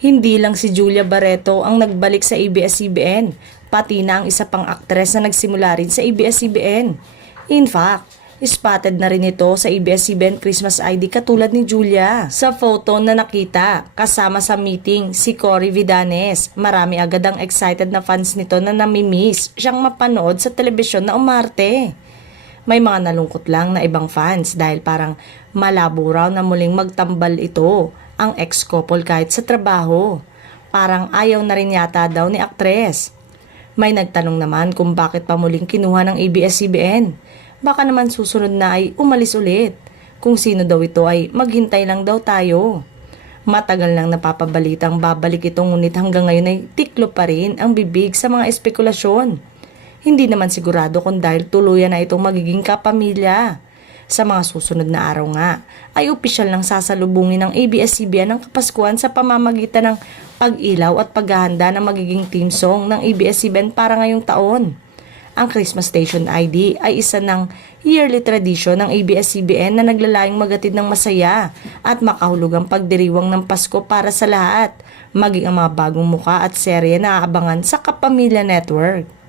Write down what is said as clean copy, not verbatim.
Hindi lang si Julia Barreto ang nagbalik sa ABS-CBN, pati na ang isa pang aktres na nagsimula rin sa ABS-CBN. In fact, spotted na rin ito sa ABS-CBN Christmas ID katulad ni Julia. Sa photo na nakita, kasama sa meeting si Cory Vidanes, marami agad ang excited na fans nito na namimiss siyang mapanood sa telebisyon na umarte. May mga nalungkot lang na ibang fans dahil parang malabo raw na muling magtambal ito ang ex-couple kahit sa trabaho. Parang ayaw na rin yata daw ni aktres. May nagtanong naman kung bakit pa muling kinuha ng ABS-CBN. Baka naman susunod na ay umalis ulit. Kung sino daw ito ay maghintay lang daw tayo. Matagal nang napapabalitang babalik ito ngunit hanggang ngayon ay tiklo pa rin ang bibig sa mga espekulasyon. Hindi naman sigurado kung dahil tuluyan na itong magiging kapamilya. Sa mga susunod na araw nga, ay opisyal nang sasalubungin ng ABS-CBN ang Kapaskuhan sa pamamagitan ng pag-ilaw at paghahanda ng magiging team song ng ABS-CBN para ngayong taon. Ang Christmas Station ID ay isa ng yearly tradition ng ABS-CBN na naglalayong magatid ng masaya at makahulugang pagdiriwang ng Pasko para sa lahat, maging ang mga bagong muka at serye na aabangan sa Kapamilya Network.